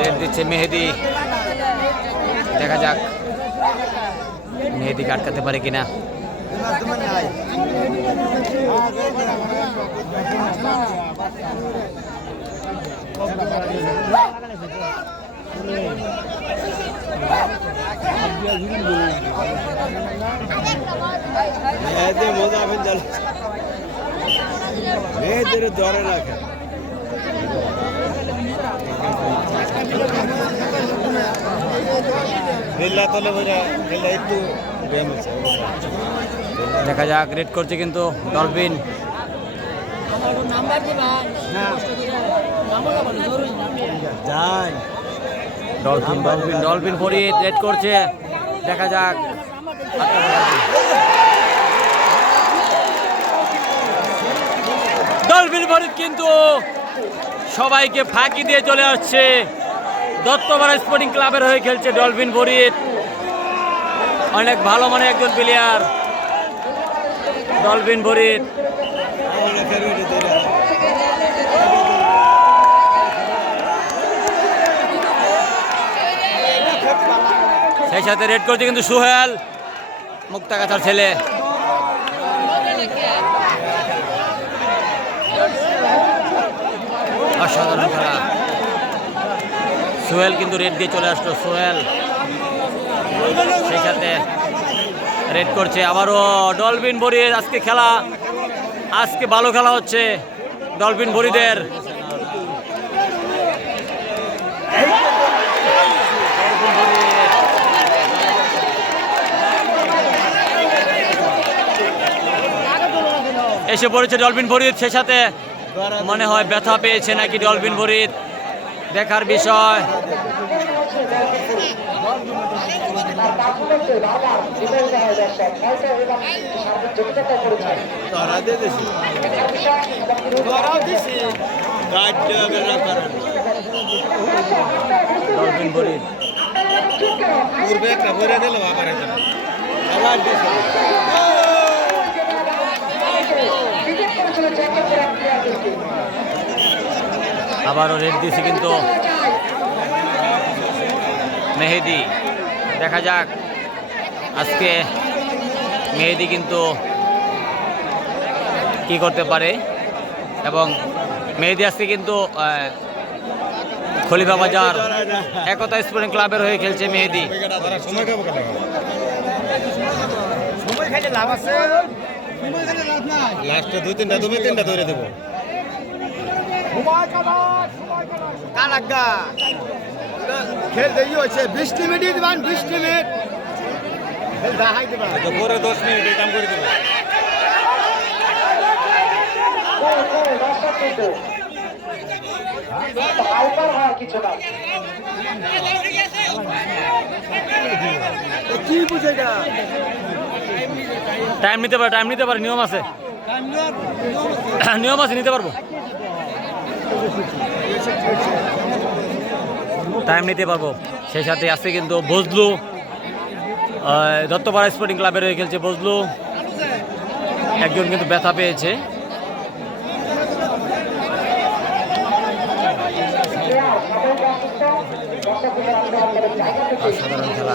Red দিচ্ছে মেহেদি, দেখা যাক মেহেদিকে আটকাতে পারে কিনা। মেয়েদের ধরে রাখে দেখা যাক রেড করছে কিন্তু dolphin. Dolphin dolphin dolphin Farid red করছে, দেখা যাক। ডলফিন ফরিদ কিন্তু সবাইকে ফাঁকি দিয়ে চলে আসছে। দত্তপাড়া স্পোর্টিং ক্লাবের হয়ে খেলছে ডলফিন ফরিদ, অনেক ভালো মানের একজন প্লেয়ার ডলফিন ফরিদ। সেই সাথে রেড করছে কিন্তু সোহেল, মুক্তাগাছার ছেলে। অসাধারণ খেলা। সোহেল কিন্তু রেড দিয়ে চলে আসলো, সোহেল সেই সাথে রেড করছে আবারও ডলফিন ফরিদ। আজকে খেলা, আজকে ভালো খেলা হচ্ছে ডলফিন ফরিদের। এসে পড়েছে ডলফিন ফরিদ, সেই সাথে মনে হয় ব্যথা পেয়েছে নাকি ডলফিন ফরিদ, দেখার বিষয়। ডলফিন ফরিদ আবারও রেড দিয়েছে কিন্তু মেহেদি। দেখা যাক আজকে মেহেদি কিন্তু কি করতে পারে। এবং মেহেদি আজকে কিন্তু খলিফা বাজার একতা স্পোর্টিং ক্লাবের হয়ে খেলছে মেহেদি। লাস্টে দুই তিনটা তুমি তিনটা ধরে দেবো। খেলতে হচ্ছে 20 মিনিট দিবেন, 20 মিনিট পরে 10 মিনিট কাম করে দেবো। কি বুঝে টাইম নিতে পারে, টাইম নিতে পারে, নিয়ম আছে, নিয়ম আছে, নিতে পারবো, টাইম নিতে পারবো। সেই সাথে আজকে কিন্তু বজলু দত্তপাড়া স্পোর্টিং ক্লাবের হয়ে খেলছে বজলু, একজন কিন্তু ব্যথা পেয়েছে। অসাধারণ খেলা।